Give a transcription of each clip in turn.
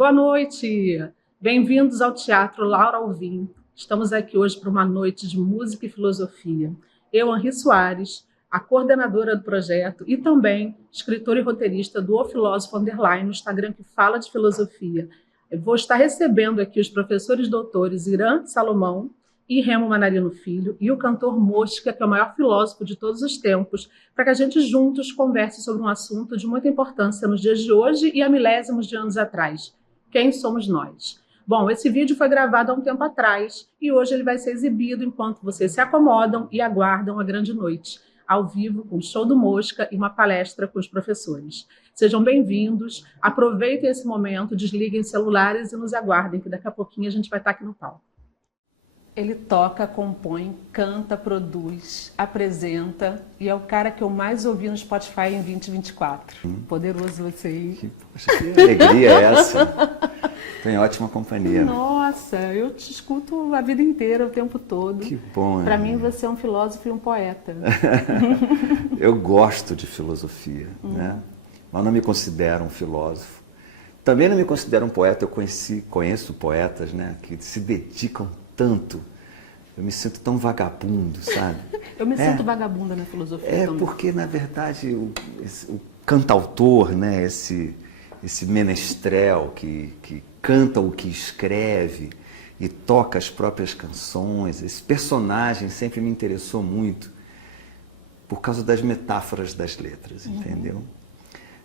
Boa noite! Bem-vindos ao Teatro Laura Alvim. Estamos aqui hoje para uma noite de música e filosofia. Eu, Henri Soares, a coordenadora do projeto e também escritora e roteirista do O Filósofo Underline, no Instagram que fala de filosofia. Eu vou estar recebendo aqui os professores doutores Irã Salomão e Remo Manarino Filho e o cantor Mosca, que é o maior filósofo de todos os tempos, para que a gente juntos converse sobre um assunto de muita importância nos dias de hoje e há milésimos de anos atrás. Quem somos nós? Bom, esse vídeo foi gravado há um tempo atrás e hoje ele vai ser exibido enquanto vocês se acomodam e aguardam a grande noite, ao vivo, com o show do Mosca e uma palestra com os professores. Sejam bem-vindos, aproveitem esse momento, desliguem celulares e nos aguardem, que daqui a pouquinho a gente vai estar aqui no palco. Ele toca, compõe, canta, produz, apresenta e é o cara que eu mais ouvi no Spotify em 2024. Poderoso você aí. Poxa, que alegria é essa? Estou em ótima companhia. Nossa, eu te escuto a vida inteira, o tempo todo. Que bom. Para mim você é um filósofo e um poeta. Eu gosto de filosofia, né? Mas não me considero um filósofo. Também não me considero um poeta. Eu conheço poetas, né, que se dedicam tanto. Eu me sinto tão vagabundo, sabe? Eu me sinto vagabunda na filosofia também. Porque, na verdade, o cantautor, né, esse menestrel que canta o que escreve e toca as próprias canções, esse personagem sempre me interessou muito por causa das metáforas das letras, entendeu?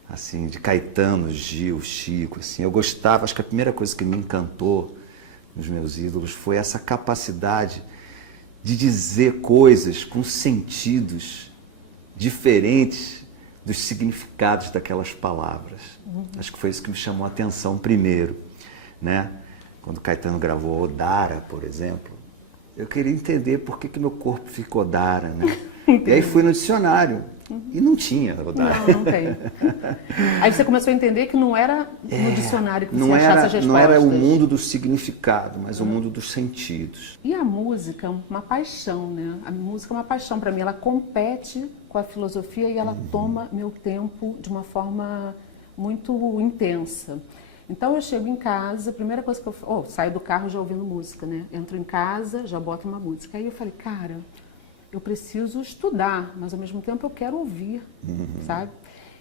Assim, de Caetano, Gil, Chico, assim. Eu gostava, acho que a primeira coisa que me encantou nos meus ídolos foi essa capacidade de dizer coisas com sentidos diferentes dos significados daquelas palavras. Acho que foi isso que me chamou a atenção primeiro, né? Quando Caetano gravou Odara, por exemplo, eu queria entender por que meu corpo ficou Odara, né? E aí fui no dicionário e não tinha Odara. Não tem. Aí você começou a entender que não era no dicionário que você achasse as respostas. Não era o mundo do significado, mas o mundo dos sentidos. E a música é uma paixão, né? A música é uma paixão para mim. Ela compete com a filosofia e ela toma meu tempo de uma forma muito intensa. Então eu chego em casa, a primeira coisa que eu saio do carro já ouvindo música, né? Entro em casa, já boto uma música. Aí eu falei, cara, eu preciso estudar, mas ao mesmo tempo eu quero ouvir, sabe?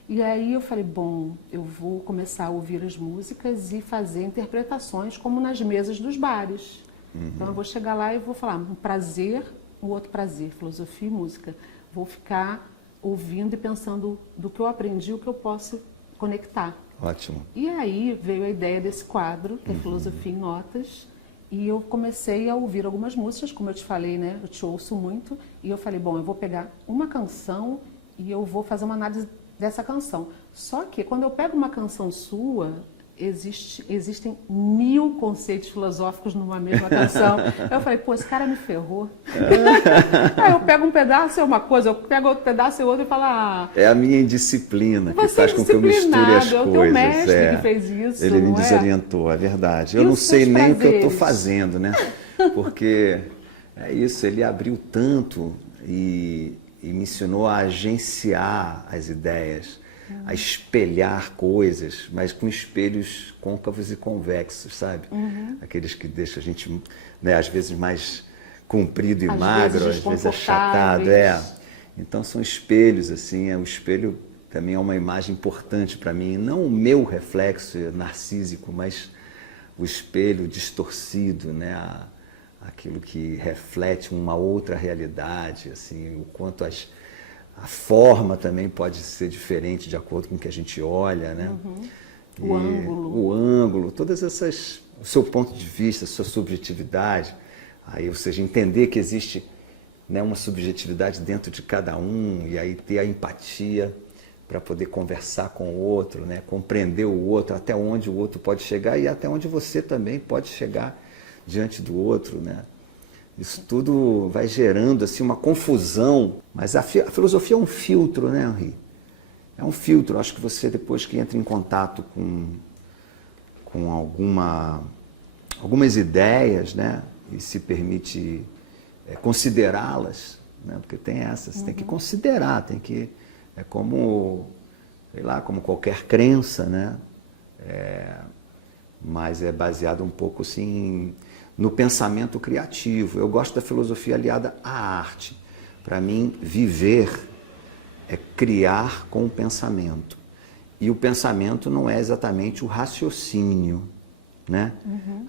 E aí eu falei, bom, eu vou começar a ouvir as músicas e fazer interpretações como nas mesas dos bares. Então eu vou chegar lá e vou falar um prazer, um outro prazer, filosofia e música. Vou ficar ouvindo e pensando do que eu aprendi, o que eu posso conectar. Ótimo. E aí veio a ideia desse quadro, que é Filosofia em Notas, e eu comecei a ouvir algumas músicas, como eu te falei, né? Eu te ouço muito, e eu falei, bom, eu vou pegar uma canção e eu vou fazer uma análise dessa canção. Só que quando eu pego uma canção sua, existem 1000 conceitos filosóficos numa mesma canção. Eu falei, pô, esse cara me ferrou. Aí eu pego um pedaço é uma coisa, eu pego outro pedaço e outro e falo, é a minha indisciplina que faz com que eu misture as coisas. É o teu mestre que fez isso. Ele me desorientou, é verdade. Eu não sei nem o que eu estou fazendo, né? Porque é isso, ele abriu tanto e me ensinou a agenciar as ideias, a espelhar coisas, mas com espelhos côncavos e convexos, sabe? Aqueles que deixam a gente, né, às vezes mais comprido e magro, às vezes achatado. Então são espelhos, assim, o espelho também é uma imagem importante para mim, não o meu reflexo narcísico, mas o espelho distorcido, né? Aquilo que reflete uma outra realidade, assim, o quanto a forma também pode ser diferente de acordo com o que a gente olha, né? O ângulo, todas essas, o seu ponto de vista, a sua subjetividade, aí, ou seja, entender que existe, né, uma subjetividade dentro de cada um e aí ter a empatia para poder conversar com o outro, né? Compreender o outro, até onde o outro pode chegar e até onde você também pode chegar diante do outro, né? Isso tudo vai gerando assim uma confusão, mas a filosofia é um filtro, né, Henri? É um filtro. Acho que você, depois que entra em contato com algumas ideias, né, e se permite considerá-las, né, porque tem essas, tem que considerar, tem que, é como, sei lá, como qualquer crença, né? mas é baseado um pouco assim no pensamento criativo. Eu gosto da filosofia aliada à arte. Para mim, viver é criar com o pensamento. E o pensamento não é exatamente o raciocínio, né?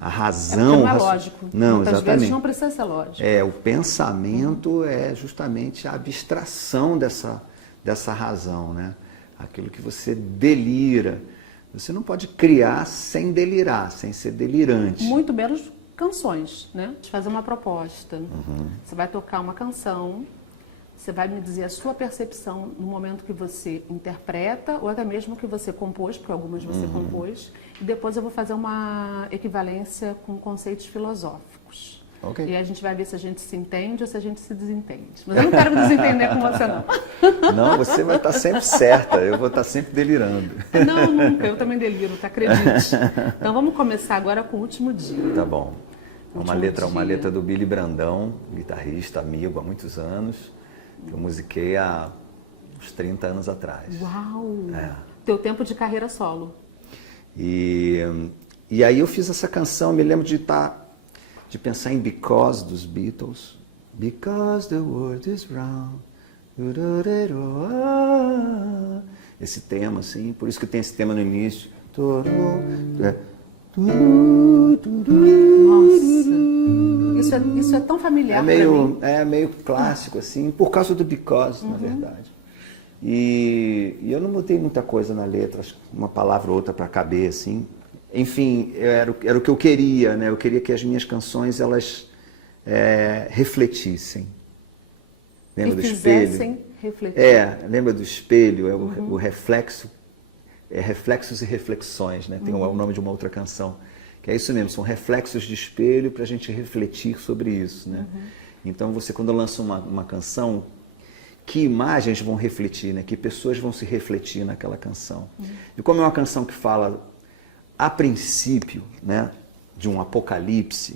A razão... Não é lógico. Não, muitas exatamente. vezes não precisa ser lógico. O pensamento é justamente a abstração dessa razão, né? Aquilo que você delira. Você não pode criar sem delirar, sem ser delirante. Muito menos canções, né? De fazer uma proposta. Você vai tocar uma canção, você vai me dizer a sua percepção no momento que você interpreta, ou até mesmo que você compôs, porque algumas você compôs, e depois eu vou fazer uma equivalência com conceitos filosóficos. Okay. E aí a gente vai ver se a gente se entende ou se a gente se desentende. Mas eu não quero me desentender com você, não. Não, você vai estar sempre certa, eu vou estar sempre delirando. Não, nunca, eu também deliro, tá? Acredite. Então vamos começar agora com o Último Dia. Tá bom. Uma letra do Billy Brandão, guitarrista, amigo há muitos anos. Eu musiquei há uns 30 anos atrás. Uau! Teu tempo de carreira solo. E aí eu fiz essa canção, me lembro de pensar em Because dos Beatles. Because the world is round. Esse tema, assim, por isso que tem esse tema no início. Nossa, isso é tão familiar É meio clássico, assim, por causa do Because, na verdade. E eu não mudei muita coisa na letra, acho que uma palavra ou outra para caber, assim. Enfim, era o que eu queria, né? Eu queria que as minhas canções, elas refletissem. Lembra do espelho? Refletir. Lembra do espelho? O reflexo. Reflexos e reflexões, né? Tem o nome de uma outra canção. Que é isso mesmo, são reflexos de espelho para a gente refletir sobre isso, né? Então, quando lança uma canção, que imagens vão refletir, né? Que pessoas vão se refletir naquela canção. E como é uma canção que fala, a princípio, né, de um apocalipse,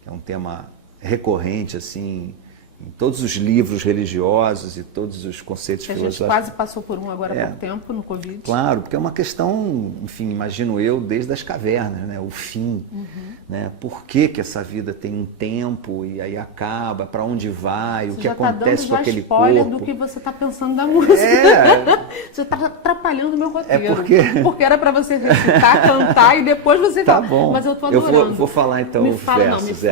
que é um tema recorrente, assim, em todos os livros religiosos e todos os conceitos filosóficos. A gente quase passou por um agora há pouco tempo, no Covid. Claro, porque é uma questão, enfim, imagino eu, desde as cavernas, né? O fim, né? Por que essa vida tem um tempo e aí acaba, para onde vai, o que acontece com aquele corpo. Você já está dando spoiler do que você está pensando da música. Você está atrapalhando o meu roteiro. Porque era para você recitar, cantar e depois você... Tá bom. Mas eu estou adorando. Eu vou falar então os versos.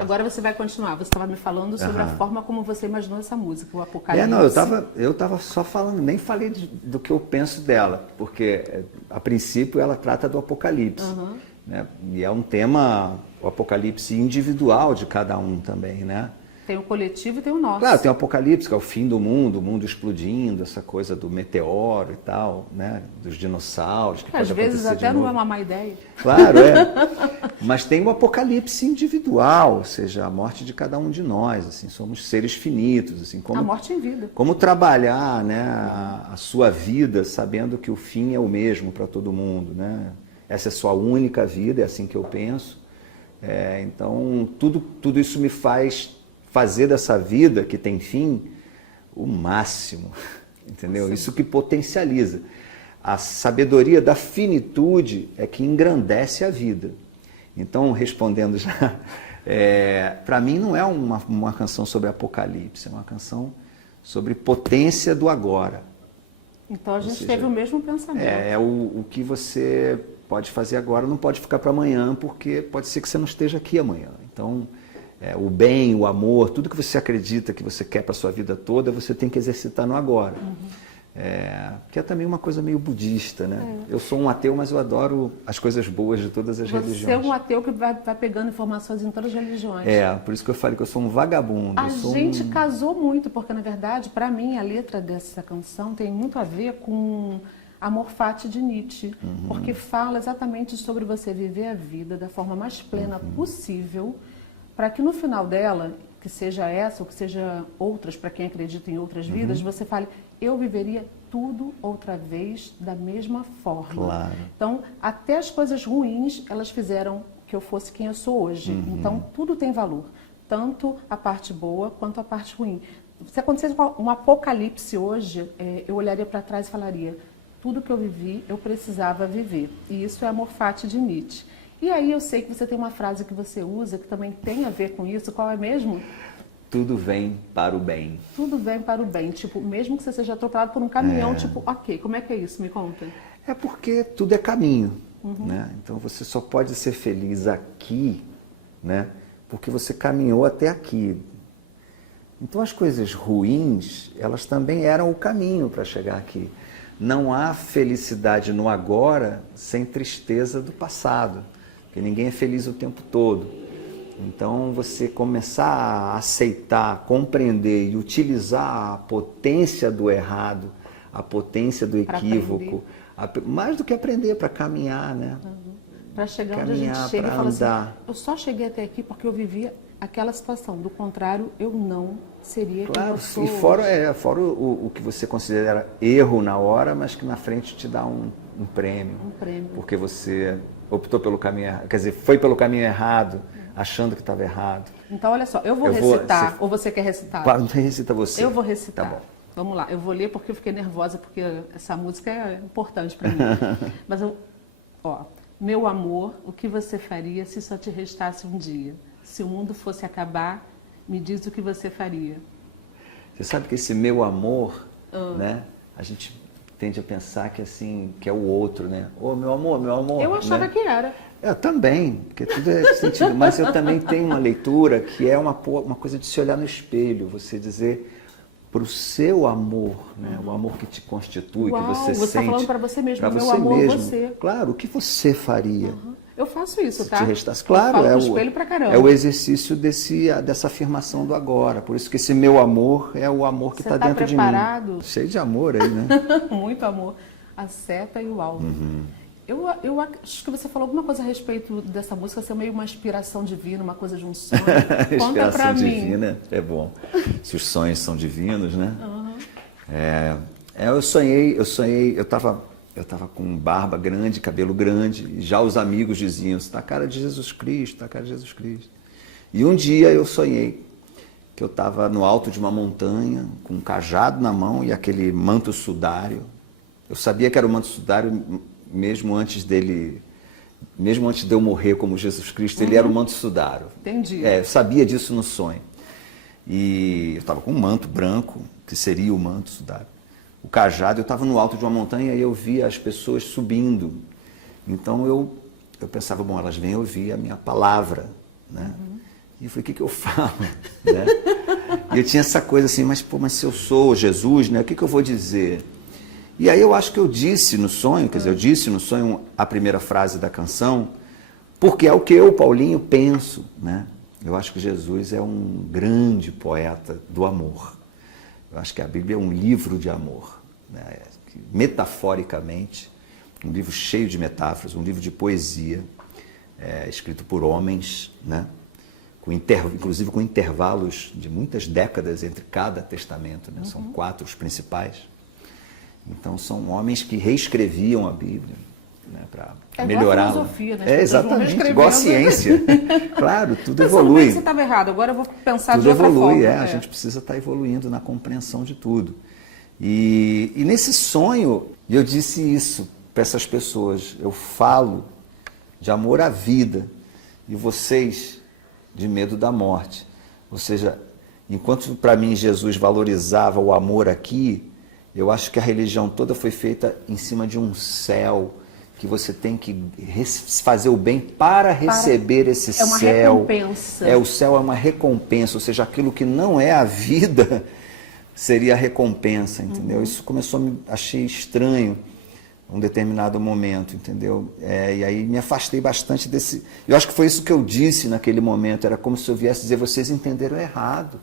Agora você vai continuar. Você estava me falando sobre a forma como você imaginou essa música, o Apocalipse. Eu estava só falando, nem falei do que eu penso dela, porque a princípio ela trata do Apocalipse, né? E é um tema, o Apocalipse individual de cada um também, né? Tem o coletivo e tem o nosso. Claro, tem o Apocalipse, que é o fim do mundo, o mundo explodindo, essa coisa do meteoro e tal, né? Dos dinossauros. Que às vezes até não é uma má ideia. Claro, Mas tem o Apocalipse individual, ou seja, a morte de cada um de nós, assim, somos seres finitos, assim, a morte em vida. Como trabalhar, né, a sua vida sabendo que o fim é o mesmo para todo mundo, né? Essa é a sua única vida, é assim que eu penso. Então, tudo isso me faz fazer dessa vida que tem fim o máximo, entendeu? Isso que potencializa. A sabedoria da finitude é que engrandece a vida. Então, respondendo já, para mim não é uma canção sobre apocalipse, é uma canção sobre potência do agora. Então a gente teve o mesmo pensamento. O que você pode fazer agora não pode ficar para amanhã, porque pode ser que você não esteja aqui amanhã. Então, o bem, o amor, tudo que você acredita que você quer para a sua vida toda, você tem que exercitar no agora. Que é também uma coisa meio budista, né? Eu sou um ateu, mas eu adoro as coisas boas de todas as religiões. Você é um ateu que vai pegando informações em todas as religiões. Por isso que eu falei que eu sou um vagabundo. A gente casou muito, porque na verdade, para mim, a letra dessa canção tem muito a ver com Amor Fati de Nietzsche, porque fala exatamente sobre você viver a vida da forma mais plena possível, para que no final dela, que seja essa ou que seja outras, para quem acredita em outras vidas, você fale, eu viveria tudo outra vez da mesma forma. Claro. Então, até as coisas ruins, elas fizeram que eu fosse quem eu sou hoje. Então, tudo tem valor, tanto a parte boa quanto a parte ruim. Se acontecesse um apocalipse hoje, eu olharia para trás e falaria, tudo que eu vivi, eu precisava viver. E isso é amor fati de Nietzsche. E aí eu sei que você tem uma frase que você usa que também tem a ver com isso. Qual é mesmo? Tudo vem para o bem. Tudo vem para o bem. Tipo, mesmo que você seja atropelado por um caminhão, tipo, ok, como é que é isso? Me conta. É porque tudo é caminho, né? Então você só pode ser feliz aqui, né? Porque você caminhou até aqui. Então as coisas ruins, elas também eram o caminho para chegar aqui. Não há felicidade no agora sem tristeza do passado, porque ninguém é feliz o tempo todo. Então você começar a aceitar, compreender e utilizar a potência do errado, a potência do equívoco, mais do que aprender, para caminhar, né? Para chegar onde a gente chega e falar assim, eu só cheguei até aqui porque eu vivia aquela situação, do contrário, eu não seria quem eu sou. E fora o que você considera erro na hora, mas que na frente te dá um prêmio. Um prêmio. Porque você optou pelo caminho errado, quer dizer, foi pelo caminho errado, achando que estava errado. Então, olha só, eu vou recitar, ou você quer recitar? Recita você. Eu vou recitar. Tá bom. Vamos lá, eu vou ler porque eu fiquei nervosa, porque essa música é importante para mim. Mas, meu amor, o que você faria se só te restasse um dia? Se o mundo fosse acabar, me diz o que você faria. Você sabe que esse meu amor, né? A gente tende a pensar que assim, que é o outro, né? Ô, meu amor, Eu achava, né, que era. Eu também, porque tudo é sentido. Mas eu também tenho uma leitura que é uma coisa de se olhar no espelho, você dizer para o seu amor, né? O amor que te constitui, que você sente. Você está falando para você mesmo, meu você amor, mesmo. você. Claro, o que você faria? Eu faço isso, tá? Se te restasse, claro, eu falo pro espelho pra caramba. É o exercício dessa afirmação do agora. Por isso que esse meu amor é o amor que está dentro de mim. Você está preparado? Cheio de amor aí, né? Muito amor. A seta e o alvo. Eu acho que você falou alguma coisa a respeito dessa música ser meio uma inspiração divina, uma coisa de um sonho. Conta pra mim. Inspiração divina, é bom. Se os sonhos são divinos, né? Eu sonhei, eu estava com barba grande, cabelo grande, e já os amigos diziam, está a cara de Jesus Cristo, está a cara de Jesus Cristo. E um dia eu sonhei que eu estava no alto de uma montanha, com um cajado na mão e aquele manto sudário. Eu sabia que era o manto sudário mesmo antes de eu morrer como Jesus Cristo, ele era o manto sudário. Entendi. Eu sabia disso no sonho. E eu estava com um manto branco, que seria o manto sudário. O cajado, eu estava no alto de uma montanha e eu via as pessoas subindo. Então eu pensava, bom, elas vêm ouvir a minha palavra, né? E eu falei, o que eu falo? Né? E eu tinha essa coisa assim, mas se eu sou Jesus, né? O que eu vou dizer? E aí eu acho que eu disse no sonho, quer dizer, eu disse no sonho a primeira frase da canção, porque é o que eu, Paulinho, penso, né? Eu acho que Jesus é um grande poeta do amor. Eu acho que a Bíblia é um livro de amor, né? Metaforicamente, um livro cheio de metáforas, um livro de poesia, escrito por homens, né? Inclusive com intervalos de muitas décadas entre cada testamento, né? São 4 os principais. Então são homens que reescreviam a Bíblia, né? Para melhorar. É igual a filosofia, né? Exatamente, igual a ciência. Claro, tudo evolui. Você estava errado, agora eu vou pensar tudo de outra evolui, forma. A gente precisa estar evoluindo na compreensão de tudo. E nesse sonho, eu disse isso para essas pessoas. Eu falo de amor à vida e vocês de medo da morte. Ou seja, enquanto para mim Jesus valorizava o amor aqui, eu acho que a religião toda foi feita em cima de um céu, que você tem que fazer o bem para receber esse céu. É uma recompensa. O céu é uma recompensa, ou seja, aquilo que não é a vida seria a recompensa, entendeu? Isso começou, achei estranho em um determinado momento, entendeu? E aí me afastei bastante desse... Eu acho que foi isso que eu disse naquele momento, era como se eu viesse dizer, vocês entenderam errado.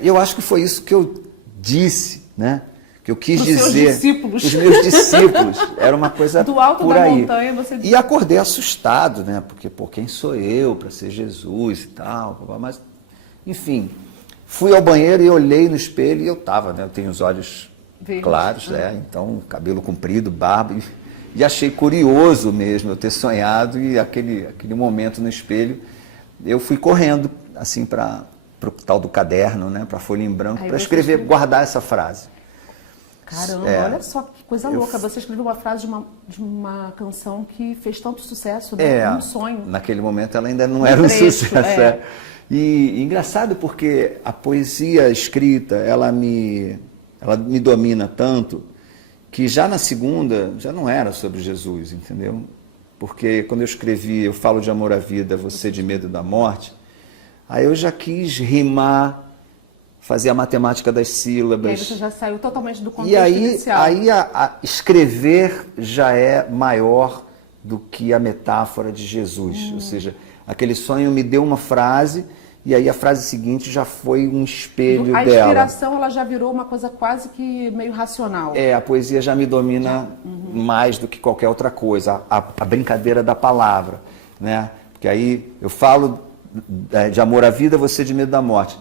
Eu acho que foi isso que eu disse, né? Que eu quis dizer os meus discípulos, era uma coisa do alto por da aí. Montanha, você disse... E acordei assustado, né? Porque, quem sou eu para ser Jesus e tal, mas, enfim, fui ao banheiro e olhei no espelho e eu estava, né? Eu tenho os olhos claros, então cabelo comprido, barba, e achei curioso mesmo eu ter sonhado e aquele momento no espelho, eu fui correndo assim para o tal do caderno, né? Para a folha em branco, para escrever, guardar essa frase. Caramba, olha só que coisa louca. Você escreveu uma frase de uma canção que fez tanto sucesso, né? Um sonho. Naquele momento ela ainda não era um sucesso. E engraçado porque a poesia escrita, ela me domina tanto que já na segunda já não era sobre Jesus, entendeu? Porque quando eu escrevi Eu Falo de Amor à Vida, Você de Medo da Morte, aí eu já quis rimar, fazer a matemática das sílabas. E aí você já saiu totalmente do contexto inicial. Aí escrever já é maior do que a metáfora de Jesus. Ou seja, aquele sonho me deu uma frase e aí a frase seguinte já foi um espelho dela. A inspiração ela já virou uma coisa quase que meio racional. A poesia já me domina mais do que qualquer outra coisa. A brincadeira da palavra, né? Porque aí eu falo de amor à vida, você de medo da morte.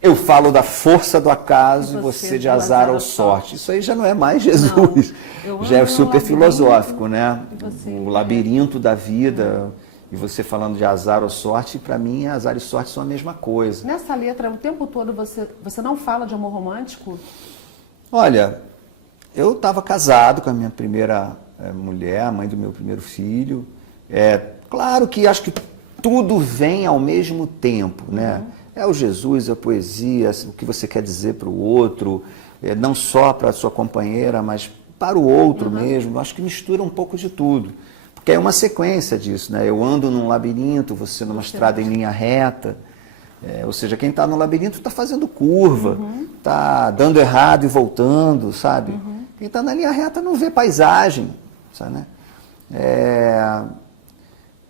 Eu falo da força do acaso e você de azar ou sorte. Isso aí já não é mais Jesus. Já é super filosófico, né? O labirinto da vida. E você falando de azar ou sorte, para mim azar e sorte são a mesma coisa. Nessa letra, o tempo todo você não fala de amor romântico? Olha, eu estava casado com a minha primeira mulher, a mãe do meu primeiro filho. Claro que acho que tudo vem ao mesmo tempo, né? É o Jesus, a poesia, o que você quer dizer para o outro, não só para a sua companheira, mas para o outro mesmo. Acho que mistura um pouco de tudo. Porque é uma sequência disso, né? Eu ando num labirinto, você numa estrada em linha reta. Ou seja, quem está no labirinto está fazendo curva, está dando errado e voltando, sabe? Quem está na linha reta não vê paisagem, sabe, né?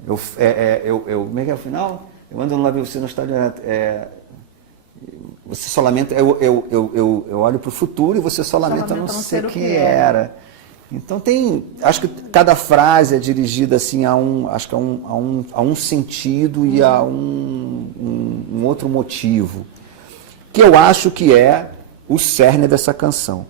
Como é que é o final? Eu ando no labirinto, você não está... você só lamenta... Eu olho para o futuro e você só lamenta não ser quem era. Então acho que cada frase é dirigida assim a um sentido e a um outro motivo, que eu acho que é o cerne dessa canção.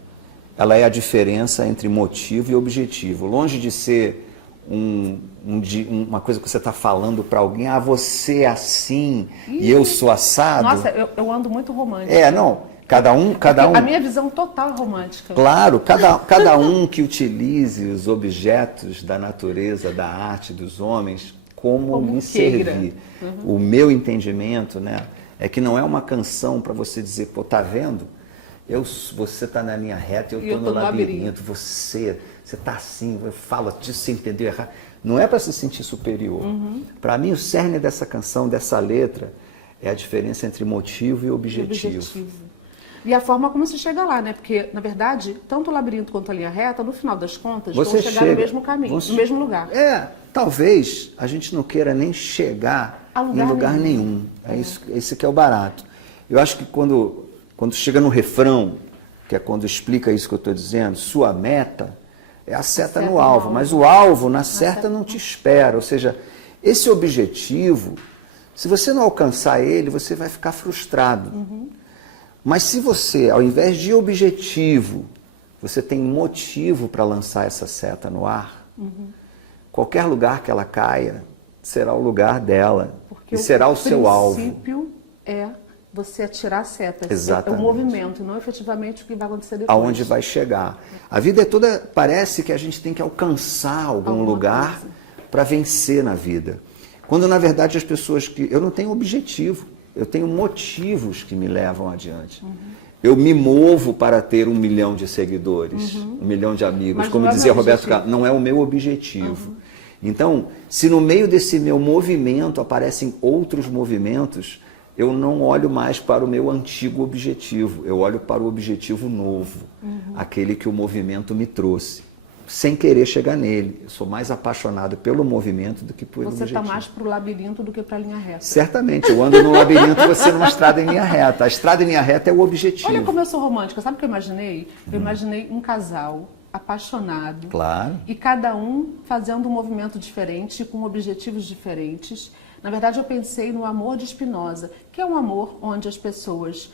Ela é a diferença entre motivo e objetivo. Longe de ser uma coisa que você está falando para alguém, você é assim e eu sou assado. Nossa, eu ando muito romântico. Não. Cada um. A minha visão total romântica. Claro, cada um que utilize os objetos da natureza, da arte, dos homens, como me servir. O meu entendimento, né, é que não é uma canção para você dizer, pô, tá vendo? Você está na linha reta, eu estou no labirinto. Você está assim, eu falo disso, você entendeu errado. Não é para se sentir superior. Para mim, o cerne dessa canção, dessa letra, é a diferença entre motivo e objetivo. E a forma como você chega lá, né? Porque, na verdade, tanto o labirinto quanto a linha reta, no final das contas, vão chegar no mesmo caminho, no mesmo lugar. Talvez a gente não queira nem chegar em lugar nenhum. Esse que é o barato. Eu acho que quando chega no refrão, que é quando explica isso que eu estou dizendo, sua meta é a seta no alvo, mas o alvo na seta não te espera. Ou seja, esse objetivo, se você não alcançar ele, você vai ficar frustrado. Mas se você, ao invés de objetivo, você tem motivo para lançar essa seta no ar, qualquer lugar que ela caia será o lugar dela. Porque e será o seu alvo. O princípio é você atirar setas. Exatamente. É o movimento, não efetivamente o que vai acontecer depois. Aonde vai chegar. A vida é toda, parece que a gente tem que alcançar algum lugar para vencer na vida. Quando, na verdade, as pessoas eu não tenho objetivo. Eu tenho motivos que me levam adiante. Eu me movo para ter 1 milhão de seguidores, 1 milhão de amigos. Como dizia Roberto Carlos, não é o meu objetivo. Então, se no meio desse meu movimento aparecem outros movimentos, eu não olho mais para o meu antigo objetivo. Eu olho para o objetivo novo, aquele que o movimento me trouxe. Sem querer chegar nele. Eu sou mais apaixonado pelo movimento do que pelo objetivo. Você está mais para o labirinto do que para a linha reta. Certamente. Eu ando no labirinto e você numa estrada em linha reta. A estrada em linha reta é o objetivo. Olha como eu sou romântica. Sabe o que eu imaginei? Eu imaginei um casal apaixonado. Claro. E cada um fazendo um movimento diferente, com objetivos diferentes. Na verdade, eu pensei no amor de Spinoza, que é um amor onde as pessoas,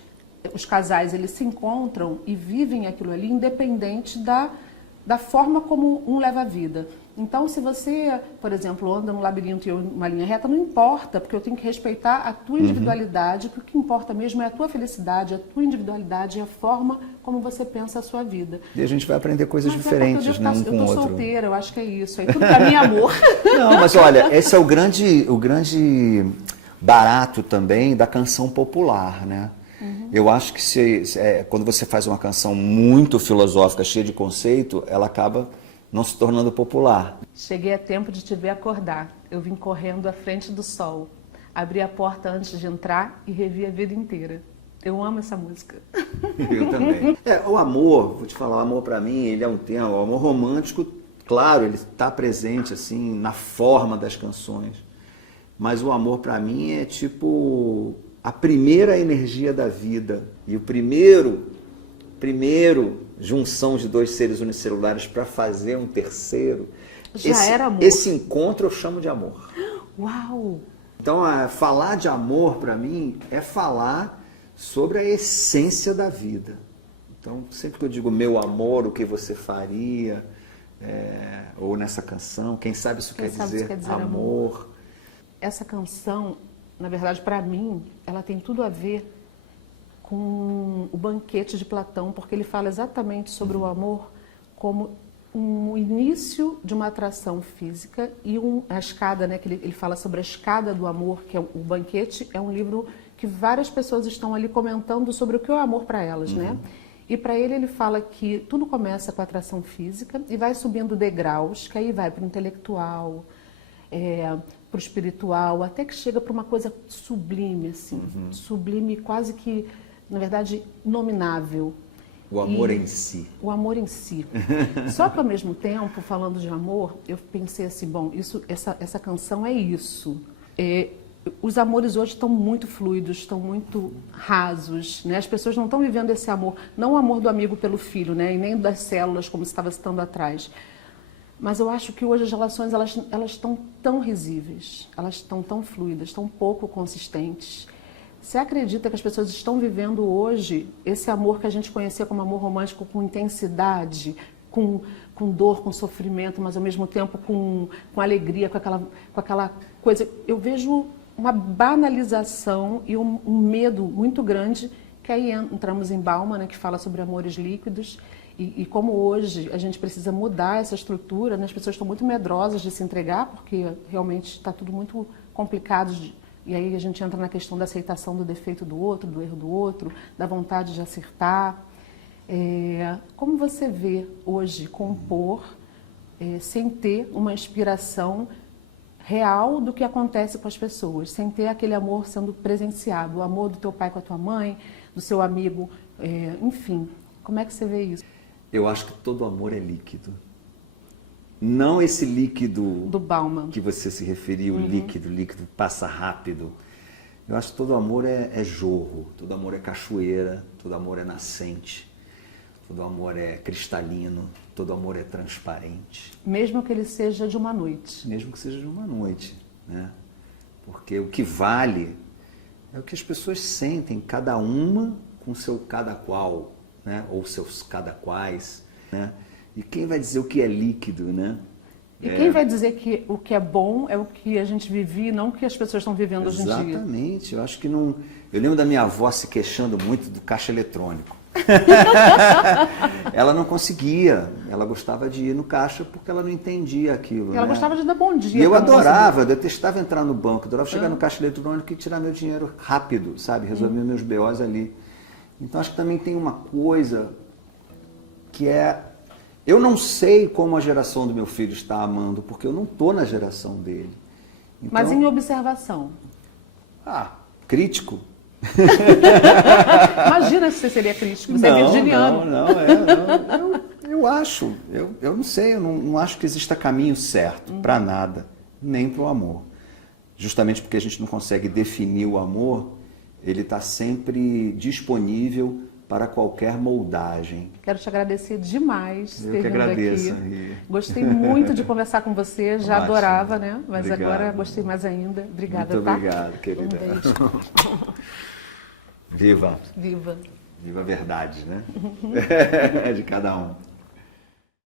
os casais, eles se encontram e vivem aquilo ali independente da forma como um leva a vida. Então, se você, por exemplo, anda no labirinto e eu uma linha reta, não importa, porque eu tenho que respeitar a tua individualidade, porque o que importa mesmo é a tua felicidade, a tua individualidade e a forma como você pensa a sua vida. E a gente vai aprender coisas diferentes, né, um com o outro. Eu tô solteira, eu acho que é isso. Aí tudo pra mim é amor. Não, mas olha, esse é o grande barato também da canção popular, né? Eu acho que quando você faz uma canção muito filosófica, cheia de conceito, ela acaba não se tornando popular. Cheguei a tempo de te ver acordar. Eu vim correndo à frente do sol. Abri a porta antes de entrar e revi a vida inteira. Eu amo essa música. Eu também. O amor, vou te falar, o amor pra mim, ele é um tema, o amor romântico, claro, ele está presente assim na forma das canções. Mas o amor pra mim é tipo a primeira energia da vida e o primeiro junção de dois seres unicelulares para fazer um terceiro. Era amor. Esse encontro eu chamo de amor. Uau! Então, falar de amor para mim é falar sobre a essência da vida. Então, sempre que eu digo meu amor, o que você faria, ou nessa canção, quem sabe isso quer dizer amor. Essa canção, na verdade, para mim, ela tem tudo a ver com o Banquete de Platão, porque ele fala exatamente sobre o amor como um início de uma atração física e a escada, né, que ele fala sobre a escada do amor, que é o Banquete, é um livro que várias pessoas estão ali comentando sobre o que é o amor para elas, né? E para ele fala que tudo começa com a atração física e vai subindo degraus, que aí vai para o intelectual, para o espiritual, até que chega para uma coisa sublime, assim, sublime, quase que, na verdade, inominável. O amor em si. O amor em si. Só que, ao mesmo tempo, falando de amor, eu pensei assim, bom, essa canção é isso. Os amores hoje estão muito fluidos, estão muito rasos, né? As pessoas não estão vivendo esse amor, não o amor do amigo pelo filho, né? E nem das células, como você estava citando atrás. Mas eu acho que hoje as relações elas estão tão risíveis, elas estão tão fluidas, tão pouco consistentes. Você acredita que as pessoas estão vivendo hoje esse amor que a gente conhecia como amor romântico com intensidade, com dor, com sofrimento, mas ao mesmo tempo com alegria, com aquela coisa? Eu vejo uma banalização e um medo muito grande, que aí entramos em Bauman, né, que fala sobre amores líquidos. E como hoje a gente precisa mudar essa estrutura, né? As pessoas estão muito medrosas de se entregar, porque realmente está tudo muito complicado. E aí a gente entra na questão da aceitação do defeito do outro, do erro do outro, da vontade de acertar. Como você vê hoje compor sem ter uma inspiração real do que acontece com as pessoas, sem ter aquele amor sendo presenciado, o amor do teu pai com a tua mãe, do seu amigo, enfim, como é que você vê isso? Eu acho que todo amor é líquido. Não esse líquido do Bauman que você se referiu, líquido, passa rápido. Eu acho que todo amor é jorro, todo amor é cachoeira, todo amor é nascente, todo amor é cristalino, todo amor é transparente. Mesmo que ele seja de uma noite. Mesmo que seja de uma noite, né? Porque o que vale é o que as pessoas sentem, cada uma com seu cada qual, né? Ou seus cada quais, né? E quem vai dizer o que é líquido, né? E quem vai dizer que o que é bom é o que a gente vive e não o que as pessoas estão vivendo hoje em dia? Exatamente. Eu acho que não... Eu lembro da minha avó se queixando muito do caixa eletrônico. Ela não conseguia. Ela gostava de ir no caixa porque ela não entendia aquilo. Ela gostava de dar bom dia. E eu adorava, eu detestava entrar no banco, adorava chegar no caixa eletrônico e tirar meu dinheiro rápido, sabe? Resolver meus BOs ali. Então acho que também tem uma coisa que é... Eu não sei como a geração do meu filho está amando, porque eu não estou na geração dele. Então... Mas em observação? Crítico. Imagina se você seria crítico, você é virginiano. Eu acho, eu não sei, eu não acho que exista caminho certo para nada, nem para o amor. Justamente porque a gente não consegue definir o amor, ele está sempre disponível para qualquer moldagem. Quero te agradecer demais por ter vindo agradeço, aqui. Gostei muito de conversar com você, já adorava, né? Mas obrigado. Agora gostei mais ainda. Obrigada, muito tá? Obrigado, querida. Um beijo. Viva! Viva! Viva a verdade, né? De cada um.